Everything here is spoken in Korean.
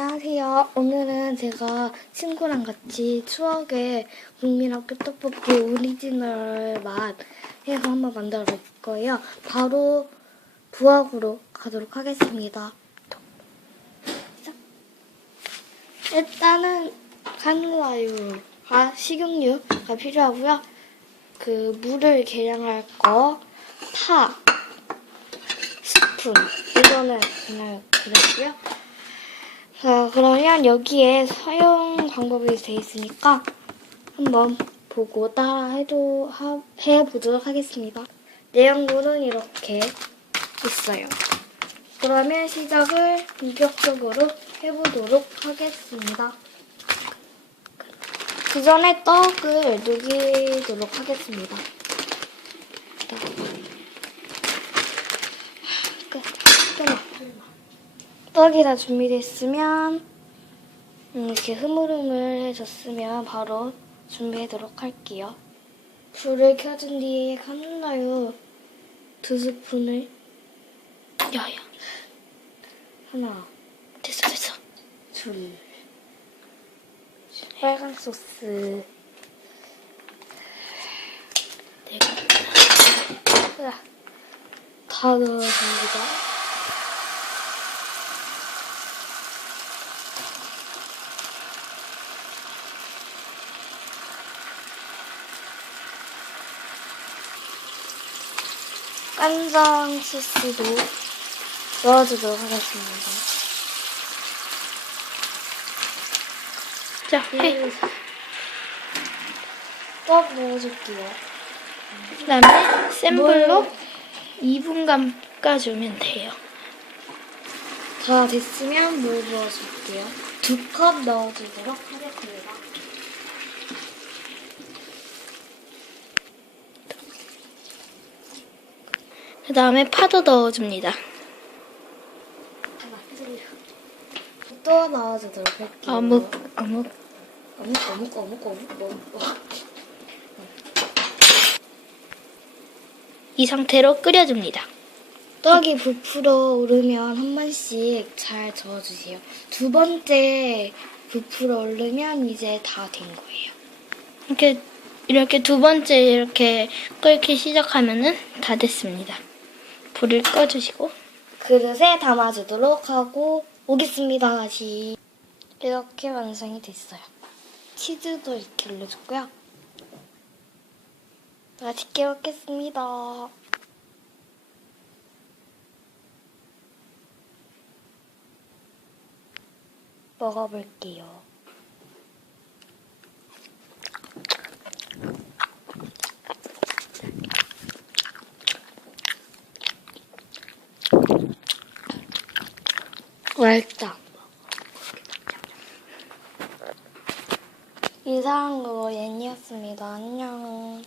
안녕하세요. 오늘은 제가 친구랑 같이 추억의 국민학교 떡볶이 오리지널 맛 해서 한번 만들어 볼 거예요. 바로 부엌으로 가도록 하겠습니다. 일단은 카누라유가 식용유가 필요하고요. 그 물을 계량할 거, 파, 스푼 이거는 그냥 그랬고요. 자, 그러면 여기에 사용 방법이 돼 있으니까 한번 보고 따라 해도 하, 해보도록 하겠습니다. 내용물은 이렇게 있어요. 그러면 시작을 본격적으로 해보도록 하겠습니다. 그 전에 떡을 녹이도록 하겠습니다. 자. 끝. 끊어. 떡이 다 준비됐으면 음, 이렇게 흐물흐물 해졌으면 바로 준비하도록 할게요. 불을 켜준 뒤에 카놀라유 두 스푼을. 야야. 하나. 됐어 됐어. 둘. 빨간 소스. 네. 으아, 다 넣어줍니다. 깐장 소스도 넣어주도록 하겠습니다. 자, 해. 떡 넣어줄게요. 그 다음에 센 불로 2분간 볶아주면 돼요. 다 됐으면 물 부어줄게요. 두 컵 넣어주도록 하겠습니다. 그 다음에 파도 넣어줍니다. 또 넣어주도록 할게요. 어묵, 어묵. 어묵, 어묵, 어묵, 어묵, 어묵. 이 상태로 끓여줍니다. 떡이 부풀어 오르면 한 번씩 잘 저어주세요. 두 번째 부풀어 오르면 이제 다 된 거예요. 이렇게 이렇게 두 번째 이렇게 끓기 시작하면은 다 됐습니다. 불을 꺼주시고 그릇에 담아주도록 하고 오겠습니다. 다시 이렇게 완성이 됐어요. 치즈도 이렇게 올려줬고요. 맛있게 먹겠습니다. 먹어볼게요. 맛있다. 이상한 거 예니였습니다. 안녕.